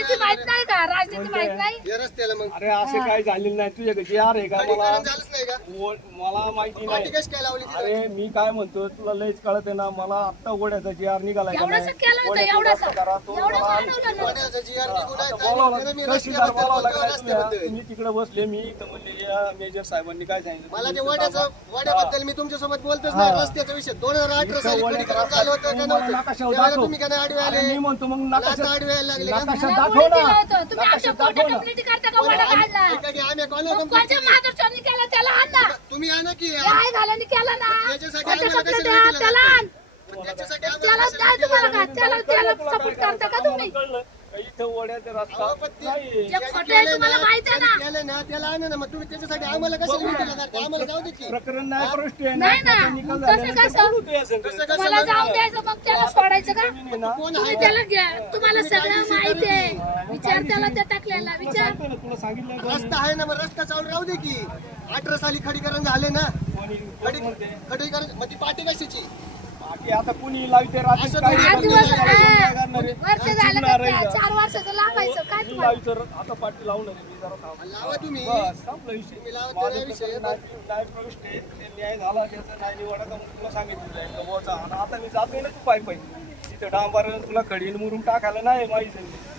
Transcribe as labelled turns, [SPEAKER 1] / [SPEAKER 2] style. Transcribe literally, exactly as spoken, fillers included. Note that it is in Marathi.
[SPEAKER 1] राजनीती माहित नाही का राजनीती माहित नाही
[SPEAKER 2] या रस्त्याला मग
[SPEAKER 3] अरे असे काही झालेलं नाही तुझ्या घरी यार आहे का मला
[SPEAKER 2] खडीकरण झालंच नाही का
[SPEAKER 3] ओ- मला माहिती
[SPEAKER 2] पाठी
[SPEAKER 3] नाही
[SPEAKER 2] कशी काय लावली तिथं?
[SPEAKER 3] अरे मी काय म्हणतो तुला लयच कळत आहे ना मला आत्ता ओढ्याचा जी आर निघालाय का
[SPEAKER 1] एवढंसं
[SPEAKER 3] नाही?
[SPEAKER 1] केलं होतं,
[SPEAKER 3] ओढ्याचा
[SPEAKER 1] एवढंसं.
[SPEAKER 3] रस्ता करा, तो
[SPEAKER 1] एवढं
[SPEAKER 3] मला
[SPEAKER 1] वाढवलं ना.
[SPEAKER 2] कोणाचं जी आर निघून आहे,
[SPEAKER 3] आता
[SPEAKER 2] काय
[SPEAKER 3] बोलावं
[SPEAKER 2] नाही, मी
[SPEAKER 3] लागलं. तहसीलदार
[SPEAKER 2] रस्त्याबद्दल
[SPEAKER 3] बोलावं
[SPEAKER 2] बोलतो,
[SPEAKER 3] लागलं.
[SPEAKER 2] रस्त्याबद्दल.
[SPEAKER 3] मी तिकडे बसले मी तर म्हणले या मेजर साहेबांनी काय सांगितलं
[SPEAKER 2] मला ते
[SPEAKER 3] तुम्ही
[SPEAKER 2] वड्याचं
[SPEAKER 3] इथं
[SPEAKER 2] वड्याबद्दल मी तुमच्यासोबत बोलतच नाही रस्त्याचा विषय दोन हजार अठरा साली
[SPEAKER 3] इथं
[SPEAKER 2] खडीकरण
[SPEAKER 3] वड्याचं
[SPEAKER 2] झालं होतं का
[SPEAKER 3] तुम्ही
[SPEAKER 2] नव्हतं
[SPEAKER 3] मला नकाशावर
[SPEAKER 2] त्यावेळेला
[SPEAKER 3] दाखव.
[SPEAKER 2] तुम्ही काय नाही आडवे
[SPEAKER 3] अरे
[SPEAKER 2] आले
[SPEAKER 3] मी म्हणतो मग
[SPEAKER 2] लाथा
[SPEAKER 3] नकाशात
[SPEAKER 2] आडवे यायला लागले का?
[SPEAKER 3] नकाशात
[SPEAKER 1] मला
[SPEAKER 3] दाखव
[SPEAKER 1] कोणी
[SPEAKER 3] ना
[SPEAKER 1] दिलं होतं? तुम्ही आमच्या
[SPEAKER 3] नकाशात दाखव
[SPEAKER 1] कोर्टात
[SPEAKER 3] ना
[SPEAKER 1] कंप्लेंट करता का वडा काढला
[SPEAKER 2] ऐका की आम्ही कोणाला
[SPEAKER 1] मग
[SPEAKER 2] complaint
[SPEAKER 1] कोणत्या
[SPEAKER 2] केली?
[SPEAKER 1] महादर्शनाने केला त्याला आण ना
[SPEAKER 2] तुम्ही आणा की
[SPEAKER 1] काय घालाने केला ना
[SPEAKER 2] त्याच्यासाठी
[SPEAKER 1] कोणत्या
[SPEAKER 2] आम्हाला
[SPEAKER 1] कंप्लेंट
[SPEAKER 2] कशाला
[SPEAKER 1] द्या
[SPEAKER 2] भेटायला
[SPEAKER 1] त्याला आण
[SPEAKER 2] पण त्याच्यासाठी आम्हाला
[SPEAKER 1] त्याला
[SPEAKER 2] कशाला
[SPEAKER 1] नाही तुम्हाला
[SPEAKER 2] भेटायला
[SPEAKER 1] का त्याला त्याला सपोर्ट करता का तुम्ही
[SPEAKER 3] कळलं इथं वड्याचा रस्ता
[SPEAKER 2] अहो, पण ते-
[SPEAKER 3] नाही
[SPEAKER 1] जे
[SPEAKER 2] ज्याने
[SPEAKER 1] खोटं आहे
[SPEAKER 2] केलंय
[SPEAKER 1] तुम्हाला
[SPEAKER 2] ना,
[SPEAKER 1] माहित आहे ना
[SPEAKER 2] ज्याने केलंय ना त्याला आणा ना मग तुम्ही त्याच्यासाठी आम्हाला कशाला भेटायला जाता? आम्हाला जाऊ दे की
[SPEAKER 3] प्रकरण नाही प्रश्न आहे
[SPEAKER 1] नाही ना.
[SPEAKER 3] त्याचा निकाल
[SPEAKER 1] कसं
[SPEAKER 3] झाल्यानंतर
[SPEAKER 1] कसं?
[SPEAKER 3] बोलू ते असं.
[SPEAKER 2] कसं कसं
[SPEAKER 1] मला जाऊन द्यायचं मग त्याला सोडायचं का
[SPEAKER 3] जमीन आहे ना,
[SPEAKER 2] कोण
[SPEAKER 1] तुम्ही
[SPEAKER 2] आहे
[SPEAKER 1] त्याला घ्या तुम्हाला सगळं माहिती आहे विचार त्याला त्या टाकलेला
[SPEAKER 3] तुला
[SPEAKER 1] विचार
[SPEAKER 3] सांगतो ना, तुला सांगितलं का?
[SPEAKER 2] रस्ता आहे ना मग रस्ता चालू राहू दे की अठरा साली खडीकरण झाले ना
[SPEAKER 3] कोणी-
[SPEAKER 2] खडी
[SPEAKER 3] कोण म्हणते?
[SPEAKER 2] खडीकरण मग ती पाठी कशाची
[SPEAKER 3] बाकी आता कुणी लावते रात्री
[SPEAKER 2] असं
[SPEAKER 3] काय
[SPEAKER 2] थोडी
[SPEAKER 1] आठ
[SPEAKER 3] करणार?
[SPEAKER 1] दिवस
[SPEAKER 3] काय
[SPEAKER 1] हा.
[SPEAKER 3] करणार आहे?
[SPEAKER 1] वर्ष झालं
[SPEAKER 3] चुकणार
[SPEAKER 1] का
[SPEAKER 3] आहे
[SPEAKER 1] त्या?
[SPEAKER 3] का?
[SPEAKER 1] चार वर्षाचं लावायचं काय
[SPEAKER 3] मी
[SPEAKER 1] तुम्हाला
[SPEAKER 3] लावतो र- आता पाठी लावणार आहे मी जरा थांब.
[SPEAKER 2] लावा तुम्ही
[SPEAKER 3] बस संपला विषय
[SPEAKER 2] तुम्ही लावा,
[SPEAKER 3] माझं
[SPEAKER 2] तेवढा विषय
[SPEAKER 3] प्रकरण
[SPEAKER 2] आहे.
[SPEAKER 3] नाही- नाही प्रविष्ट आहे. ते न्याय झाला त्याचा नाही निवडा तर मग तुला सांगितलं जाईल का बुवाचा. आणि आता मी जातोय ना तू पाय पाय तिथं डांबर तुला खडील मुरुम टाकायला नाही माहिती